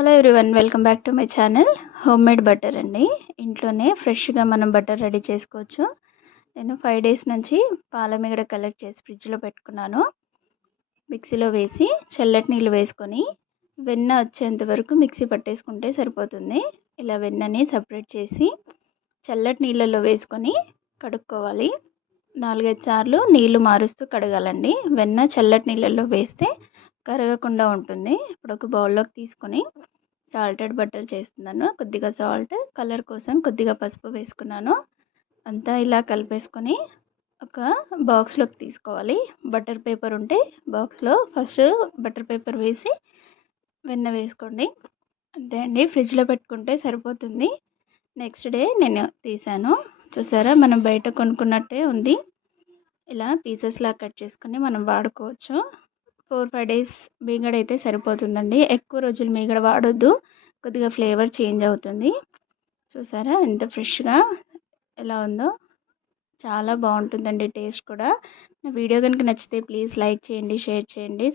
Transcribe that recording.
Hello everyone, welcome back to my channel. Home made butter అండి. ఇంట్లోనే ఫ్రెష్గా మనం బటర్ రెడీ చేసుకోవచ్చు. నేను 5 డేస్ నుంచి పాల మీగడ కలెక్ట్ చేసి ఫ్రిడ్జ్లో పెట్టుకున్నాను. మిక్సీలో వేసి చల్లటి నీళ్ళు వేసుకొని వెన్న వచ్చేంత వరకు మిక్సీ పట్టేసుకుంటే సరిపోతుంది. ఇలా వెన్నని సపరేట్ చేసి చల్లటి నీళ్ళల్లో వేసుకొని కడుక్కోవాలి. 4-5 సార్లు నీళ్లు మారుస్తూ కడగాలండి. వెన్న చల్లటి నీళ్ళల్లో వేస్తే కరగకుండా ఉంటుంది. ఇప్పుడు ఒక బౌల్లోకి తీసుకొని సాల్టెడ్ బటర్ చేస్తున్నాను. కొద్దిగా సాల్ట్, కలర్ కోసం కొద్దిగా పసుపు వేసుకున్నాను. అంతా ఇలా కలిపేసుకొని ఒక బాక్స్లోకి తీసుకోవాలి. బటర్ పేపర్ ఉంటే బాక్స్లో ఫస్ట్ బటర్ పేపర్ వేసి వెన్న వేసుకోండి. అంతే అండి, ఫ్రిడ్జ్లో పెట్టుకుంటే సరిపోతుంది. నెక్స్ట్ డే నేను తీసాను. చూసారా, మనం బయట కొనుక్కున్నట్టే ఉంది. ఇలా పీసెస్లా కట్ చేసుకొని మనం వాడుకోవచ్చు. 4-5 డేస్ మీగడ అయితే సరిపోతుందండి. ఎక్కువ రోజులు మీగడ వాడొద్దు, కొద్దిగా ఫ్లేవర్ చేంజ్ అవుతుంది. చూసారా ఎంత ఫ్రెష్గా ఎలా ఉందో, చాలా బాగుంటుందండి టేస్ట్ కూడా. నా వీడియో కనుక నచ్చితే ప్లీజ్ లైక్ చేయండి, షేర్ చేయండి,